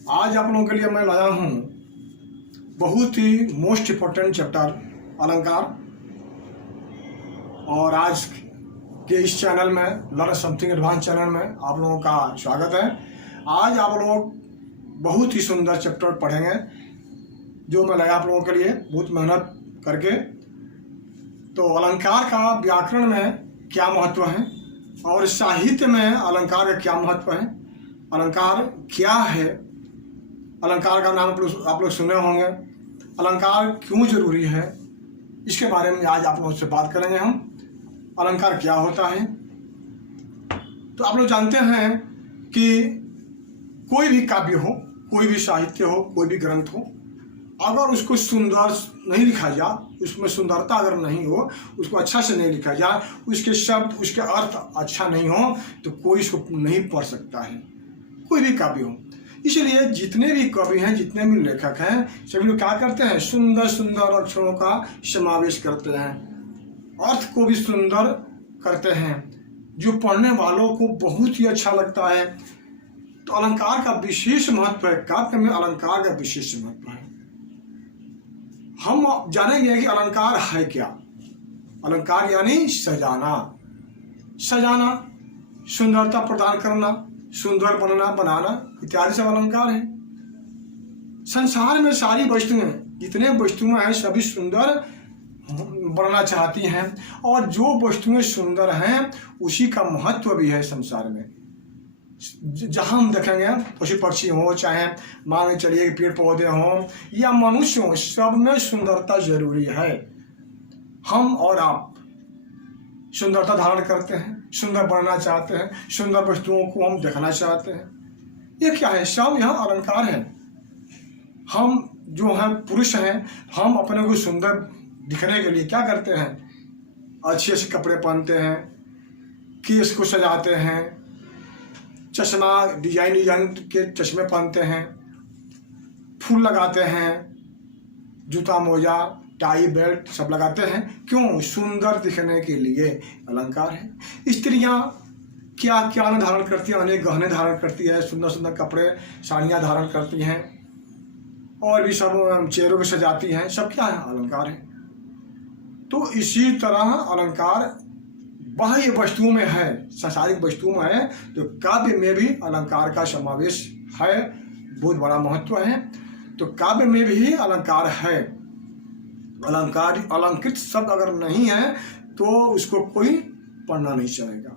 आज आप लोगों के लिए मैं लाया हूँ बहुत ही मोस्ट इम्पोर्टेंट चैप्टर अलंकार। और आज के इस चैनल में लर्न समथिंग एडवांस चैनल में आप लोगों का स्वागत है। आज आप लोग बहुत ही सुंदर चैप्टर पढ़ेंगे जो मैं लाया आप लोगों के लिए बहुत मेहनत करके। तो अलंकार का व्याकरण में क्या महत्व है और साहित्य में अलंकार का क्या महत्व है, अलंकार क्या है, अलंकार का नाम आप लोग सुने होंगे, अलंकार क्यों जरूरी है, इसके बारे में आज आप लोगों से बात करेंगे हम। अलंकार क्या होता है। तो आप लोग जानते हैं कि कोई भी काव्य हो, कोई भी साहित्य हो, कोई भी ग्रंथ हो, अगर उसको सुंदर नहीं लिखा जाए, उसमें सुंदरता अगर नहीं हो, उसको अच्छा से नहीं लिखा जाए, उसके शब्द उसके अर्थ अच्छा नहीं हो, तो कोई इसको नहीं पढ़ सकता है, कोई भी काव्य हो। इसलिए जितने भी कवि हैं, जितने भी लेखक हैं, सभी लोग क्या करते हैं, सुंदर सुंदर अक्षरों का समावेश करते हैं, अर्थ को भी सुंदर करते हैं, जो पढ़ने वालों को बहुत ही अच्छा लगता है। तो अलंकार का विशेष महत्व है, काव्य में अलंकार का विशेष महत्व है। हम जानेंगे कि अलंकार है क्या। अलंकार यानी सजाना, सजाना, सुंदरता प्रदान करना, सुंदर बनना, बनाना इत्यादि सब अलंकार है। संसार में सारी वस्तुएं, जितने वस्तुएं हैं, सभी सुंदर बनना चाहती हैं, और जो वस्तुएं सुंदर हैं उसी का महत्व भी है संसार में। जहां हम देखेंगे पशु पक्षी हो, चाहे मान के चलिए पेड़ पौधे हों या मनुष्य हो, सब में सुंदरता जरूरी है। हम और आप सुंदरता धारण करते हैं, सुंदर बनना चाहते हैं, सुंदर वस्तुओं को हम देखना चाहते हैं। ये क्या है, सब यहाँ अलंकार है। हम जो हैं पुरुष हैं, हम अपने को सुंदर दिखने के लिए क्या करते हैं, अच्छे से कपड़े पहनते हैं, केस को सजाते हैं, चश्मा डिजाइन डिजाइन के चश्मे पहनते हैं, फूल लगाते हैं, जूता मोजा टाई बेल्ट सब लगाते हैं। क्यों? सुंदर दिखने के लिए अलंकार है। स्त्रियां क्या क्या धारण करती हैं, अनेक गहने धारण करती है, सुंदर सुंदर कपड़े साड़ियाँ धारण करती हैं, और भी सब चेहरों को सजाती हैं, सब क्या है, अलंकार है। तो इसी तरह अलंकार बाह्य वस्तुओं में है, सांसारिक वस्तुओं में है, तो काव्य में भी अलंकार का समावेश है, बहुत बड़ा महत्व है। तो काव्य में भी अलंकार है। अलंकार अलंकृत शब्द अगर नहीं है तो उसको कोई पढ़ना नहीं चाहेगा।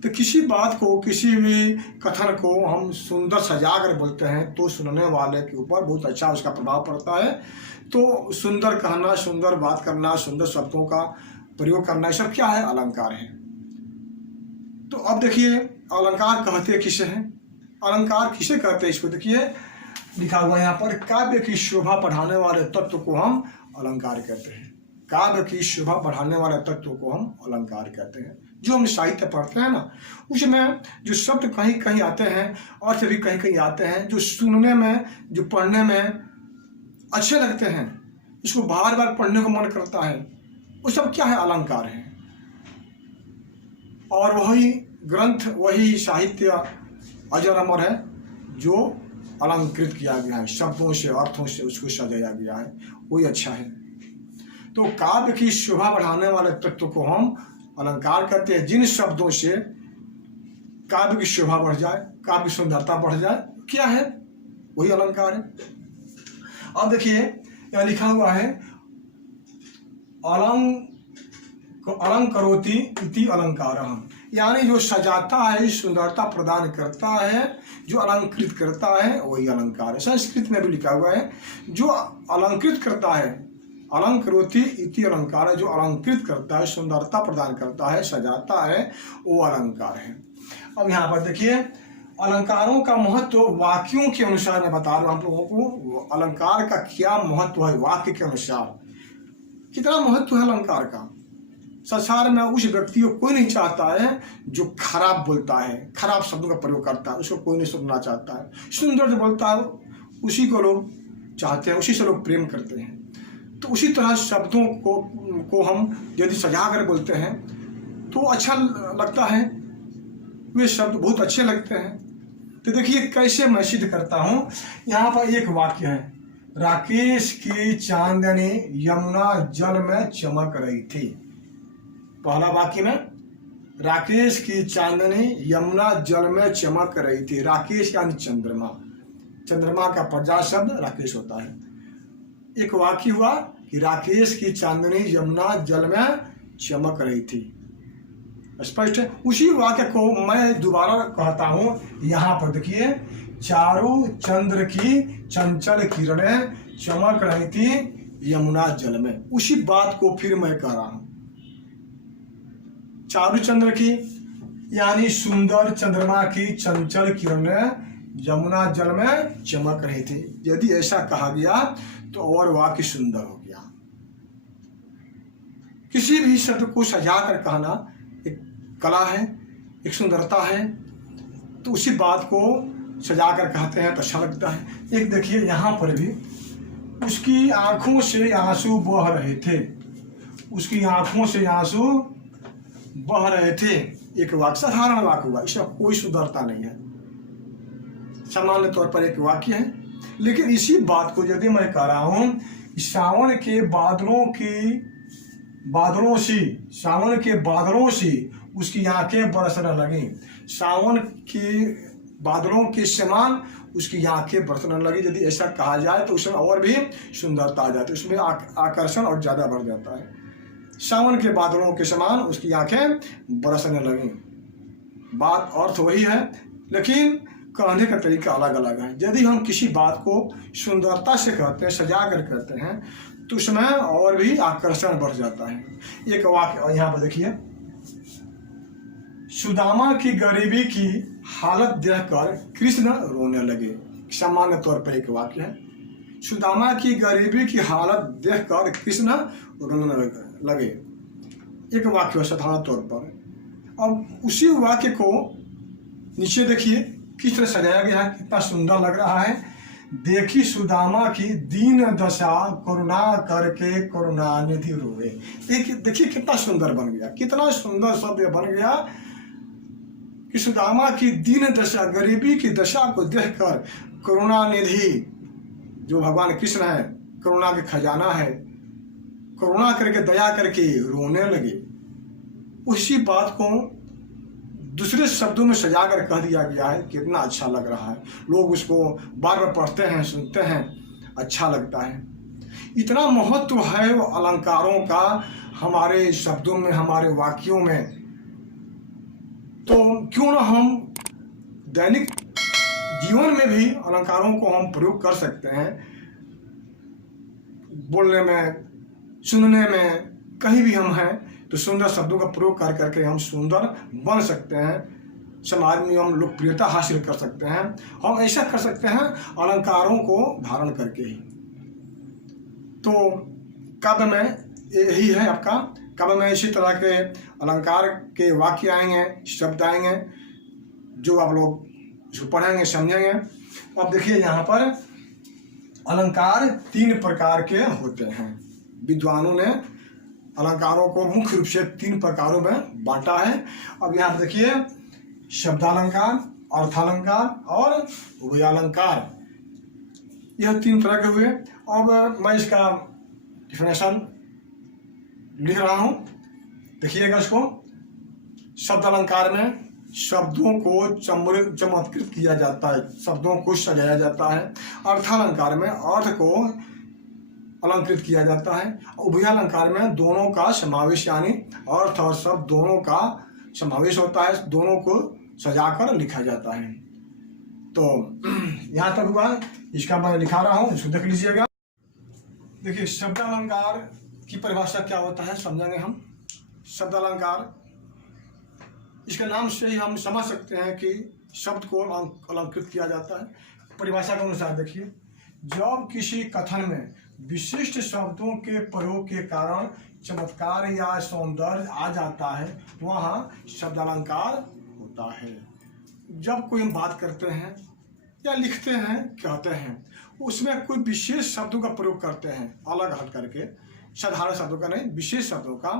तो किसी बात को, किसी भी कथन को हम सुंदर सजा कर बोलते हैं तो सुनने वाले के ऊपर बहुत अच्छा उसका प्रभाव पड़ता है। तो सुंदर कहना, सुंदर बात करना, सुंदर शब्दों का प्रयोग करना, सब क्या है, अलंकार है। तो अब देखिए अलंकार कहते किसे हैं, अलंकार किसे कहते हैं, इसको देखिए लिखा हुआ है यहाँ पर, काव्य की शोभा बढ़ाने वाले तत्व को हम अलंकार कहते हैं। काव्य की शोभा बढ़ाने वाले तत्व को हम अलंकार कहते हैं। जो हम साहित्य पढ़ते हैं ना, उसमें जो शब्द कहीं कहीं आते हैं, अर्थ भी कहीं कहीं आते हैं, जो सुनने में, जो पढ़ने में अच्छे लगते हैं, इसको बार बार पढ़ने को मन करता है, वो सब क्या है, अलंकार है। और वही ग्रंथ, वही साहित्य अजर अमर है जो अलंकृत किया गया है, शब्दों से, अर्थों से उसको सजाया गया है, वही अच्छा है। तो काव्य की शोभा बढ़ाने वाले तत्व को हम अलंकार कहते हैं। जिन शब्दों से काव्य की शोभा बढ़ जाए, काव्य की सुंदरता बढ़ जाए, क्या है, वही अलंकार है। अब देखिए यहाँ लिखा हुआ है, अलंकरोति इति अलंकारः, यानी जो सजाता है, सुंदरता प्रदान करता है, जो अलंकृत करता है, वही अलंकार है। संस्कृत में भी लिखा हुआ है, जो अलंकृत करता है, अलंकरोति इति अलंकारः, जो अलंकृत करता है, सुंदरता प्रदान करता है, सजाता है, वो अलंकार है। अब यहाँ पर देखिए अलंकारों का महत्व वाक्यों के अनुसार मैं बता रहा हूँ आप लोगों को, अलंकार का क्या महत्व है वाक्य के अनुसार, कितना महत्व है अलंकार का। संसार में उस व्यक्ति को कोई नहीं चाहता है जो खराब बोलता है, खराब शब्दों का प्रयोग करता है, उसको कोई नहीं सुनना चाहता है। सुंदर जो बोलता है उसी को लोग चाहते हैं, उसी से लोग प्रेम करते हैं। तो उसी तरह शब्दों को हम यदि सजा कर बोलते हैं तो अच्छा लगता है, वे शब्द बहुत अच्छे लगते हैं। तो देखिए कैसे मैं सिद्ध करता हूँ। यहाँ पर एक वाक्य है, राकेश की चांदनी यमुना जल में चमक रही थी। पहला वाक्य में राकेश की चांदनी यमुना जल में चमक रही थी। राकेश यानी चंद्रमा, चंद्रमा का प्रजा शब्द राकेश होता है। एक वाक्य हुआ कि राकेश की चांदनी यमुना जल में चमक रही थी। स्पष्ट है। उसी वाक्य को मैं दोबारा कहता हूँ। यहाँ पर देखिए, चारों चंद्र की चंचल किरणें चमक रही थी यमुना जल में। उसी बात को फिर मैं कह रहा हूँ। चारों चंद्र की यानी सुंदर चंद्रमा की चंचल किरणें यमुना जल में चमक रही थी। यदि ऐसा कहा गया तो और वाक्य सुंदर हो गया। किसी भी शब्द को सजाकर कहना एक कला है, एक सुंदरता है। तो उसी बात को सजाकर कहते हैं तो अच्छा लगता है। एक देखिए यहाँ पर भी, उसकी आंखों से आंसू बह रहे थे। उसकी आंखों से आंसू बह रहे थे। एक वाक्य, साधारण वाक्य हुआ, इसका कोई सुंदरता नहीं है, सामान्य तौर पर एक वाक्य है। लेकिन इसी बात को यदि मैं कह रहा हूं, सावन के बादलों से उसकी आंखें बरसने लगी। सावन के बादलों के समान उसकी आंखें बरसने लगी। यदि ऐसा कहा जाए तो उसमें और भी सुंदरता आ जाती है, उसमें आकर्षण और ज्यादा बढ़ जाता है। सावन के बादलों के समान उसकी आंखें बरसने लगी। बात अर्थ वही है, लेकिन कहने का तरीका अलग अलग है। यदि हम किसी बात को सुंदरता से कहते हैं, सजा कर कहते हैं, तो उसमें और भी आकर्षण बढ़ जाता है। एक वाक्य यहाँ पर देखिए, सुदामा की गरीबी की हालत देखकर कृष्ण रोने लगे। सामान्य तौर पर एक वाक्य है, सुदामा की गरीबी की हालत देखकर कृष्ण रोने लगे। एक वाक्य है साधारण तौर पर। अब उसी वाक्य को नीचे देखिए किस तरह सजाया गया है, कितना सुंदर लग रहा है। देखी सुदामा की दीन दशा, करुणा करके करुणानिधि रोए। देखिए कितना सुंदर बन गया, कितना सुंदर शब्द बन गया कि सुदामा की दीन दशा, गरीबी की दशा को देखकर करुणानिधि, जो भगवान कृष्ण है, करुणा के खजाना है, करुणा करके दया करके रोने लगे। उसी बात को दूसरे शब्दों में सजाकर कह दिया गया है। कितना अच्छा लग रहा है, लोग उसको बार बार पढ़ते हैं, सुनते हैं, अच्छा लगता है। इतना महत्व है वो अलंकारों का हमारे शब्दों में, हमारे वाक्यों में। तो क्यों ना हम दैनिक जीवन में भी अलंकारों को हम प्रयोग कर सकते हैं। बोलने में, सुनने में, कहीं भी हम हैं तो सुंदर शब्दों का प्रयोग कर करके हम सुंदर बन सकते हैं। समाज में हम लोकप्रियता हासिल कर सकते हैं। हम ऐसा कर सकते हैं अलंकारों को धारण करके ही। तो काव्य में यही है आपका। काव्य में इसी तरह के अलंकार के वाक्य आएंगे, शब्द आएंगे, जो आप लोग इसको पढ़ेंगे, समझेंगे। अब देखिए यहाँ पर अलंकार 3 प्रकार के होते हैं। विद्वानों ने अलंकारों को मुख्य रूप से 3 प्रकारों में बांटा है। अब यहाँ देखिए, शब्दालंकार, अर्थालंकार और उभयालंकार, यह 3 तरह के हुए। अब मैं इसका डिफिनेशन लिख रहा हूँ, देखिएगा इसको। शब्दालंकार में शब्दों को चमत्कृत किया जाता है, शब्दों को सजाया जाता है। अर्थालंकार में अर्थ को अलंकृत किया जाता है। उभयालंकार में दोनों का समावेश, यानी अर्थ और शब्द दोनों का समावेश होता है, दोनों को सजाकर लिखा जाता है। तो यहाँ तक हुआ, इसका मैं लिखा रहा हूँ, इसको देख लीजिएगा। देखिए शब्दालंकार की परिभाषा क्या होता है समझेंगे हम। शब्दालंकार, इसके नाम से ही हम समझ सकते हैं कि शब्द को अलंकृत किया जाता है। परिभाषा के अनुसार देखिए, जब किसी कथन में विशिष्ट शब्दों के प्रयोग के कारण चमत्कार या सौंदर्य आ जाता है, वहाँ शब्दालंकार होता है। जब कोई हम बात करते हैं या लिखते हैं, कहते हैं, उसमें कोई विशेष शब्दों का प्रयोग करते हैं, अलग हट करके, साधारण शब्दों का नहीं, विशेष शब्दों का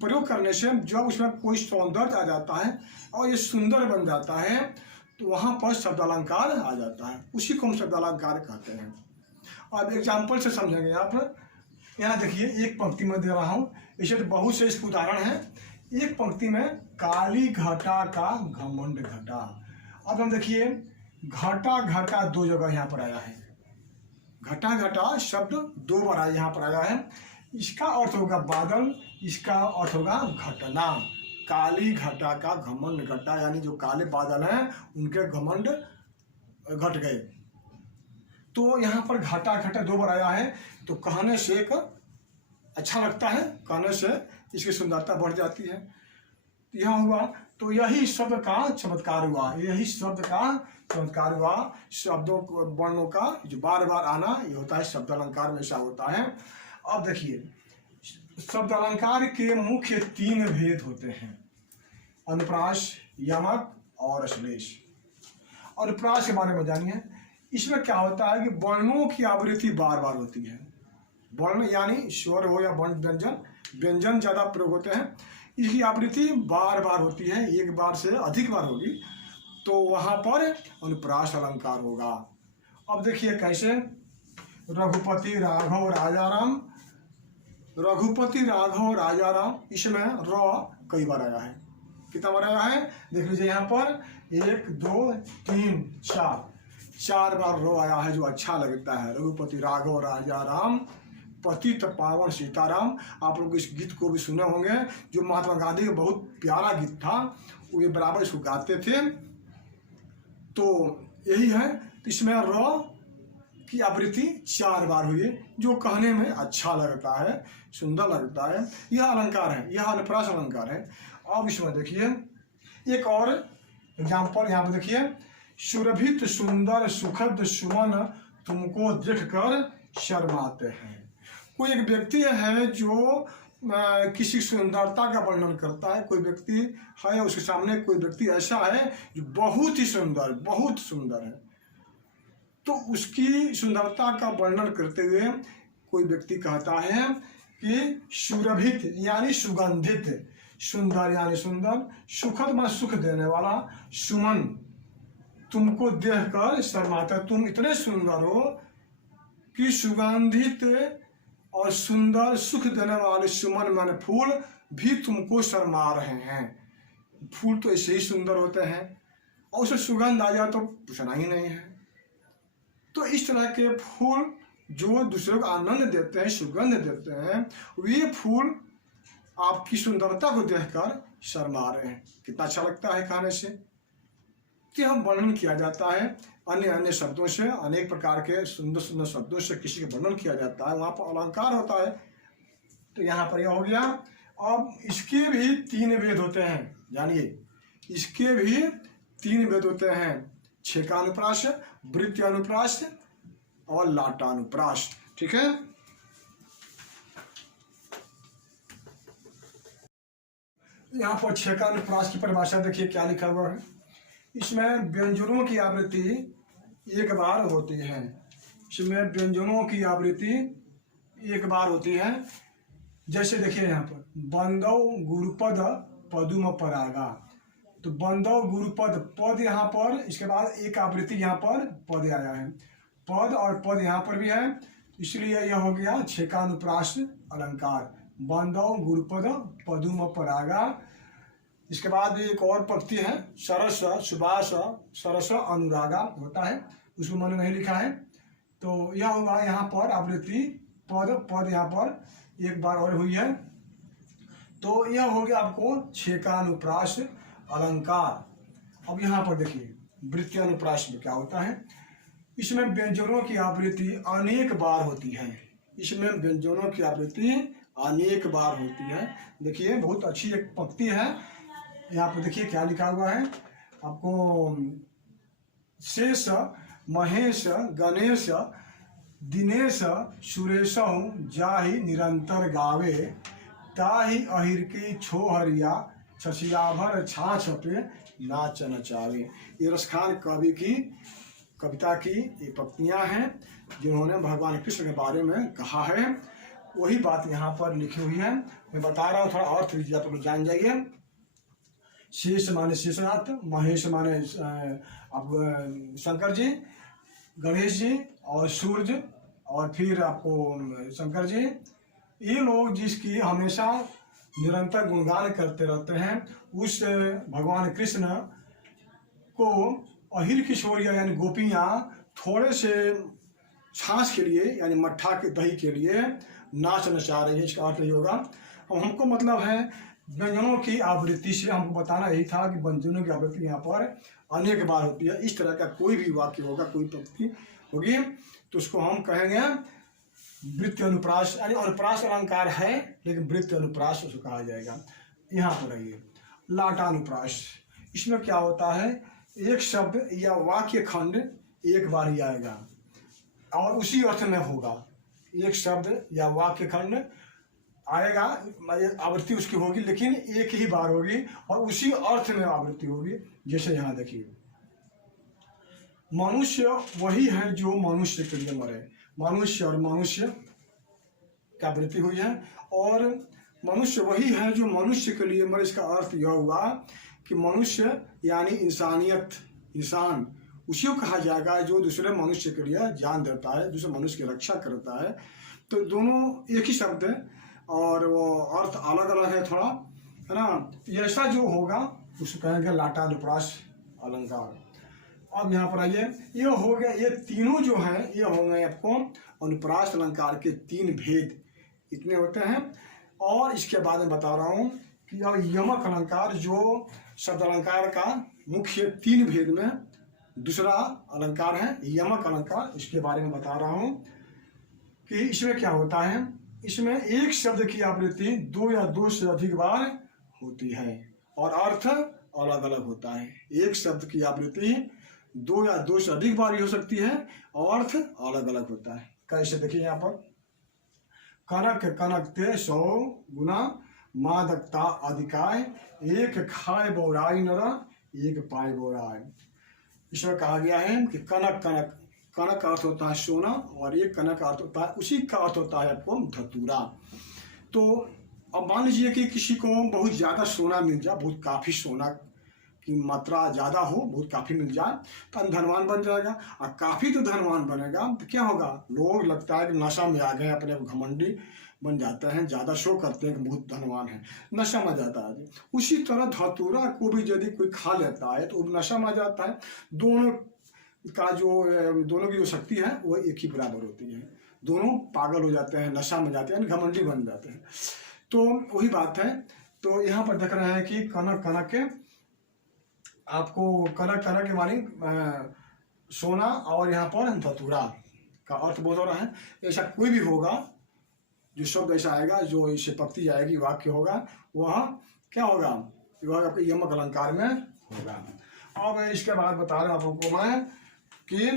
प्रयोग करने से जब उसमें कोई सौंदर्य आ जाता है और ये सुंदर बन जाता है, तो वहाँ पर शब्द अलंकार आ जाता है, उसी को हम शब्द अलंकार कहते हैं। अब एग्जाम्पल से समझेंगे यहाँ पर। यहाँ देखिए एक पंक्ति में दे रहा हूँ, इसे तो बहुत से इसके उदाहरण हैं। एक पंक्ति में काली घटा का घमंड घटा। अब हम देखिए घटा घटा दो जगह यहाँ पर आया है, घटा घटा शब्द दो बार यहाँ पर आया है। इसका अर्थ होगा बादल, इसका अर्थ होगा घटना। काली घटा का घमंड घटा, यानी जो काले बादल हैं उनके घमंड घट गए। तो यहाँ पर घटा घटा दो बार आया है, तो कहने से एक अच्छा लगता है, कहने से इसकी सुंदरता बढ़ जाती है। यह हुआ, तो यही शब्द का चमत्कार हुआ, यही शब्द का चमत्कार हुआ। शब्दों को, वर्णों का जो बार बार आना, ये होता है शब्द अलंकार में, ऐसा होता है। अब देखिए शब्द अलंकार के मुख्य तीन भेद होते हैं, अनुप्रास, यमक और अश्लेष। अनुप्रास के बारे में जानिए। इसमें क्या होता है कि वर्णों की आवृत्ति बार बार होती है। वर्ण यानी स्वर हो या वर्ण व्यंजन, व्यंजन ज़्यादा प्रयोग होते हैं, इसकी आवृत्ति बार बार होती है, एक बार से अधिक बार होगी, तो वहाँ पर अनुप्रास अलंकार होगा। अब देखिए कैसे, रघुपति राघव राजाराम, रघुपति राघव राजाराम, इसमें र कई बार आया है। कितना बार आया है देख लीजिए, यहाँ पर 1 2 3 4 बार रो आया है, जो अच्छा लगता है। रघुपति राघव राजाराम, पतित पावन सीताराम। आप लोग इस गीत को भी सुने होंगे, जो महात्मा गांधी का बहुत प्यारा गीत था, वो ये बराबर इसको गाते थे। तो यही है, इसमें र की आवृत्ति 4 बार हुई, जो कहने में अच्छा लगता है, सुंदर लगता है। यह अलंकार है, यह अनुप्रास अलंकार है। अब इसमें देखिए एक और एग्जाम्पल, यहाँ पर देखिए, सुरभित सुंदर सुखद सुमन तुमको देखकर शर्माते हैं। कोई एक व्यक्ति है जो किसी सुंदरता का वर्णन करता है, कोई व्यक्ति है, उसके सामने कोई व्यक्ति ऐसा है जो बहुत ही सुंदर, बहुत सुंदर है, तो उसकी सुंदरता का वर्णन करते हुए कोई व्यक्ति कहता है कि सुरभित यानी सुगंधित, सुंदर यानी सुंदर, सुखद मान सुख देने वाला, सुमन तुमको देखकर शर्माता, तुम इतने सुंदर हो कि सुगंधित और सुंदर सुख देने वाले सुमन माने फूल भी तुमको शर्मा रहे हैं। फूल तो ऐसे ही सुंदर होते हैं, और उसे सुगंध आ जाए तो पूछना ही नहीं है। तो इस तरह के फूल जो दूसरों को आनंद देते हैं, सुगंध देते हैं, वे फूल आपकी सुंदरता को देखकर शर्मा रहे हैं। कितना अच्छा लगता है खाने से। कि हम वर्णन किया जाता है अन्य अन्य शब्दों से, अनेक प्रकार के सुंदर सुंदर शब्दों से किसी का वर्णन किया जाता है, वहाँ पर अलंकार होता है। तो यहाँ पर यह हो गया। अब इसके भी 3 वेद होते हैं, जानिए इसके भी 3 वेद होते हैं, छेकानुप्रास, वृत्त्यानुप्रास और लाटानुप्रास। ठीक है, यहाँ पर छेकानुप्रास की परिभाषा देखिए क्या लिखा हुआ है। इसमें व्यंजनों की आवृत्ति 1 बार होती है, इसमें व्यंजनों की आवृत्ति 1 बार होती है। जैसे देखिए यहाँ पर बंदव गुरुपद पदुम परागा, तो बंदव गुरुपद पद यहाँ पर, इसके बाद एक आवृत्ति यहाँ पर पद आया है, पद और पद यहाँ पर भी है, इसलिए यह हो गया छेकानुप्रास अलंकार, बंदव गुरुपद पदुम परागा। इसके बाद एक और पंक्ति है, सरस सुभाष सरस अनुरागा होता है, उसको मैंने नहीं लिखा है। तो यह होगा यहाँ पर आवृत्ति पद यहाँ पर 1 बार और हुई है। तो यह हो गया आपको छेकानुप्रास अलंकार। अब यहाँ पर देखिए वृत्त्यानुप्रास में क्या होता है, इसमें व्यंजनों की आवृत्ति अनेक बार होती है, इसमें व्यंजनों की आवृत्ति अनेक बार होती है। देखिए बहुत अच्छी एक पंक्ति है, यहाँ पर देखिए क्या लिखा हुआ है आपको, शेष महेश गणेश दिनेश सुरेश जाहि निरंतर गावे, ताहि अहिर की छोहरिया छसियाभर छाछ पे नाच नचावे। ये रसखान कवि की कविता की ये पंक्तियाँ हैं जिन्होंने भगवान कृष्ण के बारे में कहा है, वही बात यहाँ पर लिखी हुई है। मैं बता रहा हूँ, थोड़ा अर्थ लीजिए, आप लोग जान जाइए। शेष माने शेषनाथ, महेश माने अब शंकर जी, गणेश जी और सूर्य, और फिर आपको शंकर जी, ये लोग जिसकी हमेशा निरंतर गुणगान करते रहते हैं, उस भगवान कृष्ण को अहिर किशोरिया यानी गोपियाँ थोड़े से छाछ के लिए यानी मट्ठा के दही के लिए नाच नचा रही है। इसका अर्थ ये होगा। अब हमको मतलब है व्यंजनों की आवृत्ति से हमको बताना यही था कि व्यंजनों की आवृत्ति यहाँ पर अनेक बार होती है। इस तरह का कोई भी वाक्य होगा, कोई पंक्ति होगी, तो उसको हम कहेंगे वृत्ति अनुप्रास, यानी अनुप्रास अलंकार है लेकिन वृत्ति अनुप्रास उसको कहा जाएगा। यहाँ पर आइए लाटानुप्रास, इसमें क्या होता है, एक शब्द या वाक्य खंड एक बार ही आएगा और उसी अर्थ में होगा। एक शब्द या वाक्य खंड आएगा, आवृत्ति उसकी होगी लेकिन एक ही बार होगी और उसी अर्थ में आवृत्ति होगी। जैसे यहाँ देखिए, मनुष्य वही है जो मनुष्य के लिए मरे। मनुष्य और मनुष्य का वृत्ति हुई है, और मनुष्य वही है जो मनुष्य के लिए मरे। इसका अर्थ यह हुआ कि मनुष्य यानी इंसानियत, इंसान उसी को कहा जाएगा जो दूसरे मनुष्य के लिए जान देता है, दूसरे मनुष्य की रक्षा करता है। तो दोनों एक ही शब्द है और वो अर्थ अलग अलग है थोड़ा, है ना। ऐसा जो होगा उसको कहेंगे लाटानुप्रास अलंकार। अब यहाँ पर आइए, ये हो गया, ये तीनों जो हैं ये होंगे आपको अनुप्रास अलंकार के तीन भेद इतने होते हैं। और इसके बाद में बता रहा हूँ कि अब यमक अलंकार जो शब्द अलंकार का मुख्य तीन भेद में दूसरा अलंकार है यमक अलंकार, इसके बारे में बता रहा हूँ कि इसमें क्या होता है। इसमें एक शब्द की आवृत्ति दो या दो से अधिक बार होती है और अर्थ अलग अलग होता है। एक शब्द की आवृत्ति दो या दो से अधिक बार हो सकती है और अर्थ अलग अलग होता है। कैसे देखिए यहाँ पर, कनक कनकते 100 गुना मादकता अधिकाय, एक खाए बोराई नर एक पाए बोराय। इसमें कहा गया है कि कनक कनक, कनक का अर्थ होता है सोना और एक कनक का अर्थ होता है, उसी का अर्थ होता है आपको धतूरा। तो अब मान लीजिए कि किसी को बहुत ज़्यादा सोना मिल जाए, बहुत काफ़ी सोना की मात्रा ज़्यादा हो, बहुत काफ़ी मिल जाए तो धनवान बन जाएगा। और काफ़ी तो धनवान बनेगा तो क्या होगा, लोग लगता है कि नशा में आ गए, अपने घमंडी बन जाते हैं, ज़्यादा शो करते हैं कि बहुत धनवान है, नशा में जाता है। उसी तरह धतूरा को भी यदि कोई खा लेता है तो नशा में जाता है। दोनों की जो शक्ति है वो एक ही बराबर होती है, दोनों पागल हो जाते हैं, नशा में जाते हैं, घमंडी बन जाते हैं। तो वही बात है। तो यहाँ पर देख रहे हैं कि कनक कनक के, आपको कनक कनक के मानी सोना और यहाँ पर धतूरा का अर्थ बोध हो रहा है। ऐसा कोई भी होगा जो शब्द ऐसा आएगा जो इससे पक्ति जाएगी वाक्य होगा, वह क्या होगा, वह आपके यमक अलंकार में होगा। अब इसके बाद बता रहा हूँ आपको मैं कि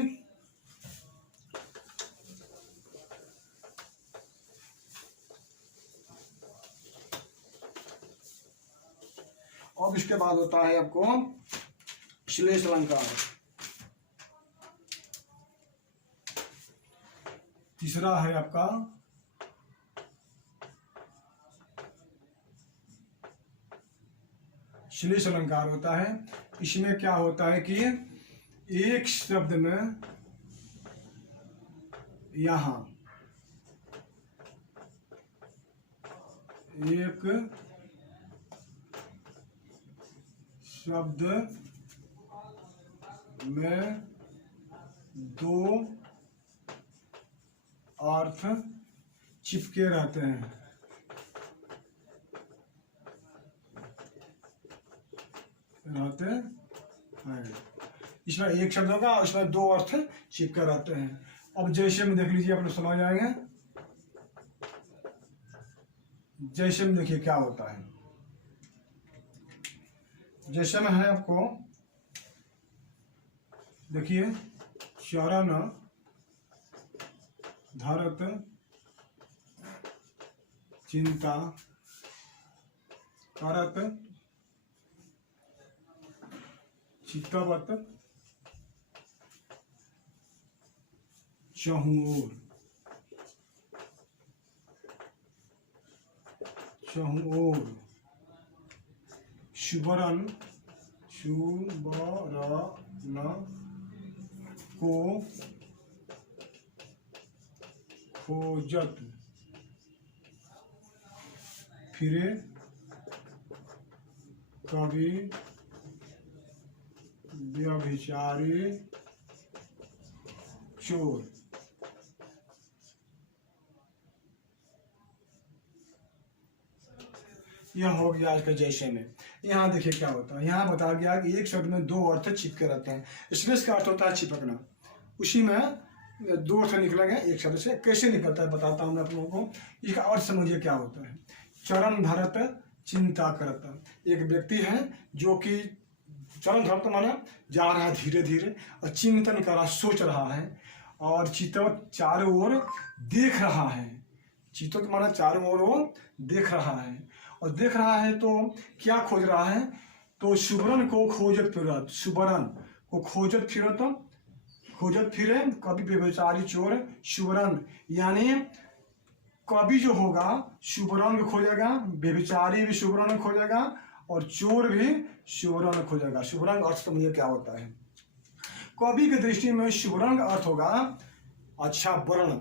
अब इसके बाद होता है आपको श्लेष अलंकार। तीसरा है आपका श्लेष अलंकार होता है। इसमें क्या होता है कि एक शब्द में यहाँ एक शब्द में दो अर्थ चिपके रहते हैं। इसमें एक शब्द होगा और इसमें दो अर्थ चिपके रहते हैं। अब जैसे में देख लीजिए, आप लोग समझ आएंगे। जैसे में देखिए क्या होता है। जैसे में है आपको देखिए, चरण धरत चिंता करत चित्तवत चहुओर, चहुओर सुबरन सुबरन को खोजत फिरे कभी व्यभिचारी चोर। यह हो गया आज का जैसे में। यहाँ देखिए क्या होता है, यहाँ बता गया कि एक शब्द में दो अर्थ चिपके रहते हैं। इसमें इसका अर्थ होता है चिपकना, उसी में दो अर्थ निकलेंगे एक शब्द से। कैसे निकलता है बताता हूँ मैं आप लोगों को, इसका अर्थ समझिए क्या होता है। चरण धरत चिंता करता, एक व्यक्ति है जो कि चरण धरत माना जा रहा है धीरे धीरे और चिंतन कर रहा, सोच रहा है, और चित्त चारों ओर देख रहा है। चित्त माना चारों ओर वो देख रहा है, और देख रहा है तो क्या खोज रहा है, तो सुबरन को खोजत फिरत, सुबरन को खोजत फिरे कभी व्यभिचारी चोर। सुबरन यानी कभी जो होगा सुबरन को खोजेगा, व्यभिचारी भी सुबरन खोजेगा, और चोर भी सुबरन खोजेगा। सुबरन अर्थ तो मुझे क्या होता है, कवि की दृष्टि में शुभरंग अर्थ होगा अच्छा वर्ण,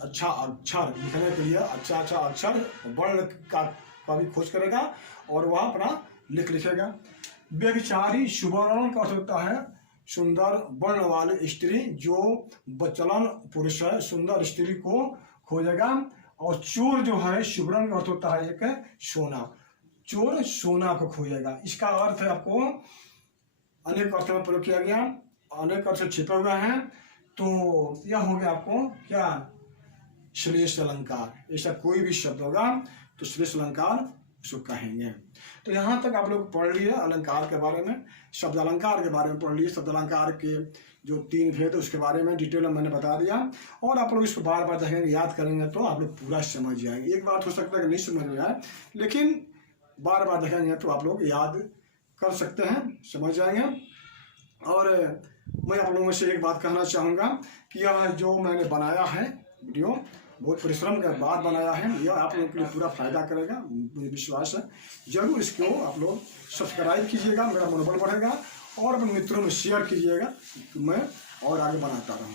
अच्छा अक्षर लिखने के लिए अच्छा अक्षर वर्ण का कवि खोज करेगा और वह अपना लिखेगा। व्यभिचारी सुवर्ण का अर्थ होता है सुंदर वर्ण वाली स्त्री, जो बचलन पुरुष है सुंदर स्त्री को खोजेगा। और चोर जो है शुभरंग का अर्थ होता है एक सोना, चोर सोना को खोजेगा। इसका अर्थ है आपको अनेक अर्थों में प्रयोग किया गया, अनेक अर्थ छिपे हुए हैं। तो यह हो गया आपको क्या, श्रेष्ठ अलंकार। ऐसा कोई भी शब्द होगा तो श्रेष्ठ अलंकार उसको कहेंगे। तो यहाँ तक आप लोग पढ़ लिए अलंकार के बारे में, शब्द अलंकार के बारे में पढ़ लिए। शब्द अलंकार के जो 3 भेद उसके बारे में डिटेल में मैंने बता दिया, और आप लोग इसको बार बार देखेंगे, याद करेंगे तो आप लोग पूरा समझ जाएंगे। एक बात हो सकता है कि नहीं समझ में आए, लेकिन बार बार देखेंगे तो आप लोग याद कर सकते हैं, समझ जाएंगे। और मैं आप लोगों से एक बात कहना चाहूँगा कि यह जो मैंने बनाया है वीडियो, बहुत परिश्रम के बाद बनाया है, यह आप लोगों के लिए पूरा फायदा करेगा, मुझे विश्वास है। जरूर इसको आप लोग सब्सक्राइब कीजिएगा, मेरा मनोबल बढ़ेगा, और अपने मित्रों में शेयर कीजिएगा, मैं और आगे बनाता रहूँ।